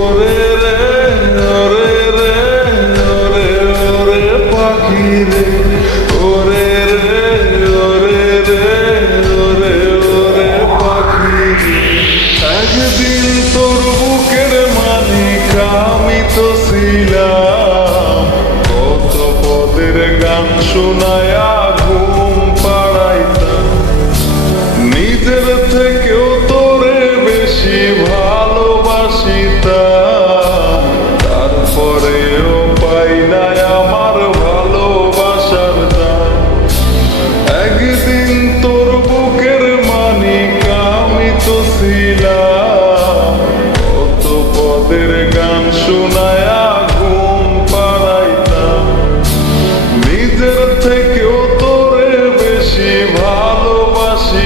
ওরে রে ওরে রে ওরে ওরে পাখি রে ওরে রে ওরে রে ওরে ওরে পাখি রে একদিন তোর বুকের মালিক আমি তো ছিলাম কত পদের গান শোনায়া ঘুম পাড়াইতাম নিজের থেকেও তোরে বেশি ভালোবাসিতাম তারপরেও পাই নাই আমার ভালোবাসার দাম একদিন তোর বুকের মালিক আমি তো ছিলাম কত পদের গান শোনায়া ঘুম পাড়াইতাম নিজের থেকেও তোরে বেশি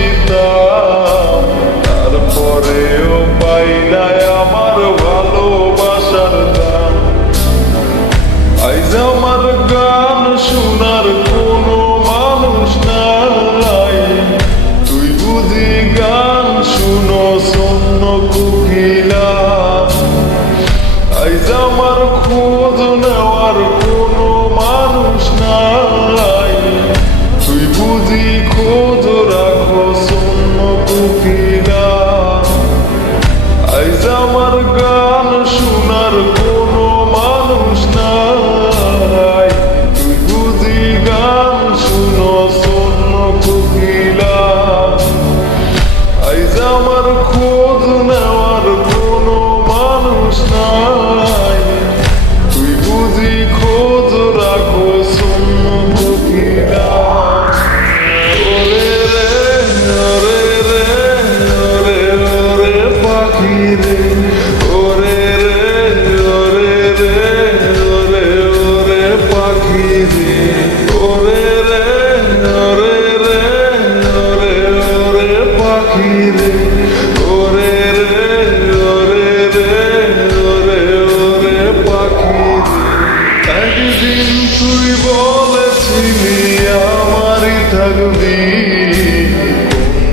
ভালোবাসিতাম তারপরেও পাই নাই আমার ভালোবাসার দাম আইজ আমার গান শোনার কোনো মানুষ নাই তুই বুঝি গান শুনো শূন্য কুকিলা আইজ আমার খোঁজ নেওয়ার কোনো মানুষ নাই তুই বুঝি খোঁজ রাখো শূন্য কুকিলা আইজ আমার গান শোনার কোনো মানুষ নাই তুই বুঝি গান শুনো শূন্য কুকিলা আইজ আমার খোঁজ নেওয়ার কোনো মানুষ নাই তুই বুঝি খোঁজ রাখো শূন্য কুকিলা ওরে রে ওরে রে ওরে ওরে পাখি রে ওরে রে ওরে রে ওরে ওরে পাখি রে ওরে রে ওরে রে ওরে ওরে পাখি রে ওরে রে ওরে রে ওরে ওরে পাখি রে একদিন তুই বলেছিলি আমারই থাকবি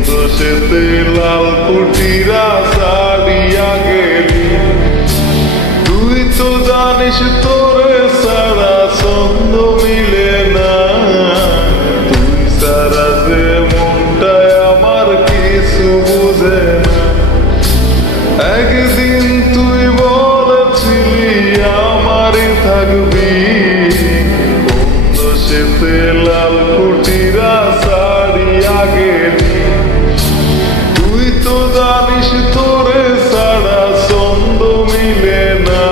দোষেতে লাল কুটিরা সারিয়া গেলি তুই তো জানিস তোরে সারা ছন্দ মিলে না তুই সারা যে মনটায় আমার কিছু বুঝে না একদিন তুই বলেছিলি আমারই থাকবি দোষেতে লাল কুটিরা সারিয়া গেলি তুই তো জানিস তোরে সারা ছন্দ মিলে না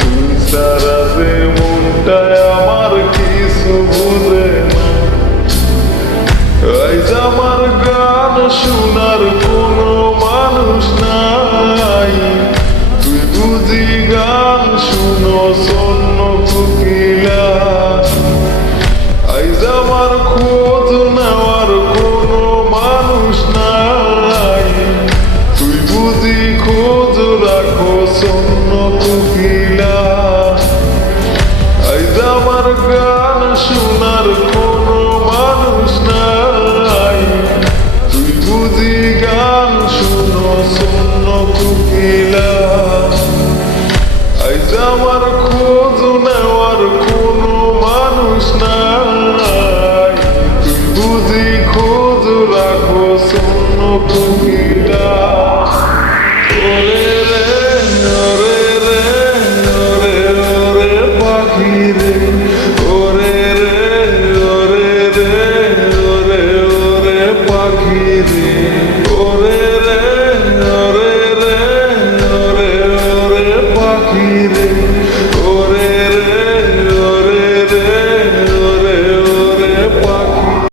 তুই সারা যে মনটায় আমার কিছু বুঝে না আইজ আমার গান শোনার কোনো মানুষ নাই তুই বুঝি গান শুনো শূন্য কুকিলা আইজ আমার খোঁজ নেওয়ার কোনো মানুষ নাই তুই বুঝি খোঁজ রাখো শূন্য কুকিলা আইজ আমার গান শোনার কোনো মানুষ নাই তুই বুঝি গান শুনো শূন্য কুকিলা আইজ আমার